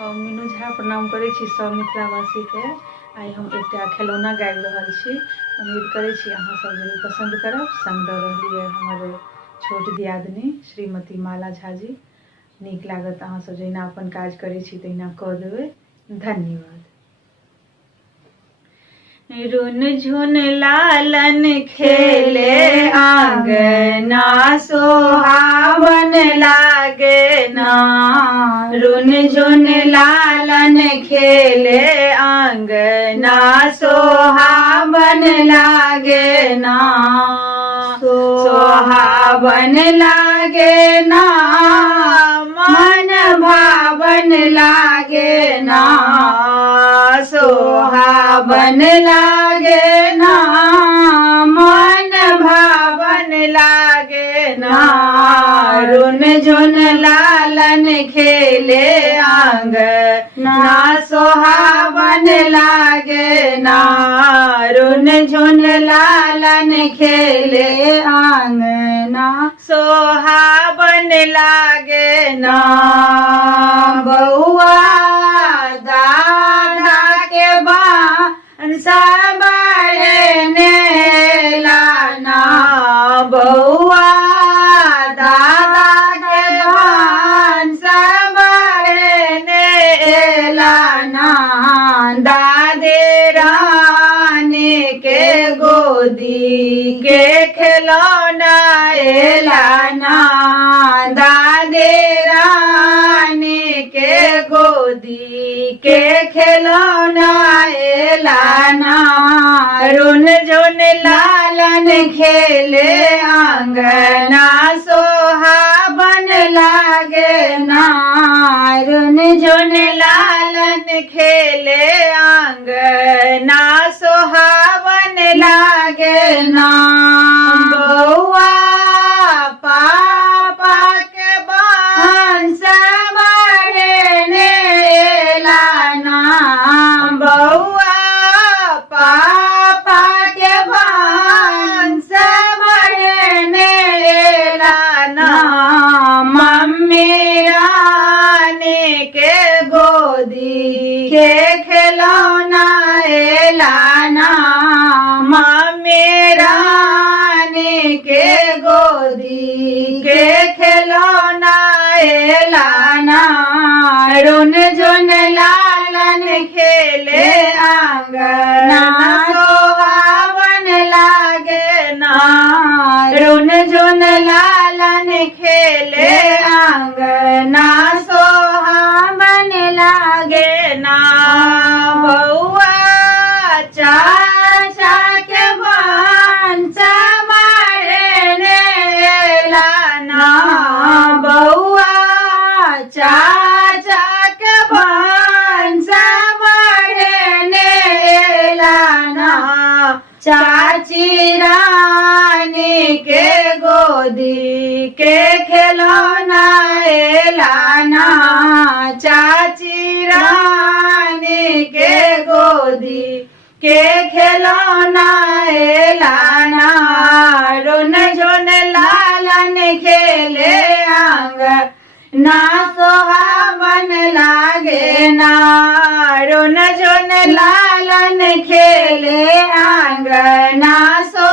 मीनू झा प्रणाम करै छी सब मिथिलावासी के। आइ हम एकटा खिलौना गाबि रहल छी। उम्मीद करै छी अहाँ सब जरूर पसंद करब। संग दऽ रहली है हमर छोट दियादनी श्रीमती माला झा जी। नीक लागत अहाँ सब जहिना अपन काज करै छी तहिना कऽ देबै। धन्यवाद। रुन झुन लालन खेले आंगना सोहावन लागे ना। रुन झुन लालन खेले आंगना सोहावन लागे ना। सोहावन लागे ना मन भावन लागे ना। सोहावन लागे ना मन भावन लागे ना। रुन झुन लालन खेले आंगना सोहावन लागे ना। रुन झुन लालन खेले आंगना सोहावन लागे ना। बउआ दादा के बांसा बाड़े ने लाना। बउआ दादा के बांसा बाड़े ने लाना। दादे रानी के गोदी के खिलौना एलाना। दादे रानी के गोदी के खिलौना एलाना। रुन झुन लालन खेले आंगना सोहावन लागे ना। रुन झुन लालन खेले आंगना सोहावन लागे ना। बउआ पापा के बांसा बाड़े ने लाना। बउआ पापा के बांसा बाड़े ने लाना। मम्मी रानी के गोदी के खिलौना एलाना। मम्मी रानी के गोदी के खिलौना एलाना। रुन झुन लालन खेले आंगना सोहावन लागे ना। रुन झुन लालन खेले आंगना सोहावन लागे ना। बउआ चाचा के बांसा बाड़े ने लाना। बउआ चाचा के बांसा बाड़े ने लाना। चाची रानी के गोदी के खिलौना एलाना। चाची रानी के गोदी के खिलौना एलाना। रुन झुन लालन खेले आंगना सोहावन लागे ना। रुन झुन लालन खेले आंगना सो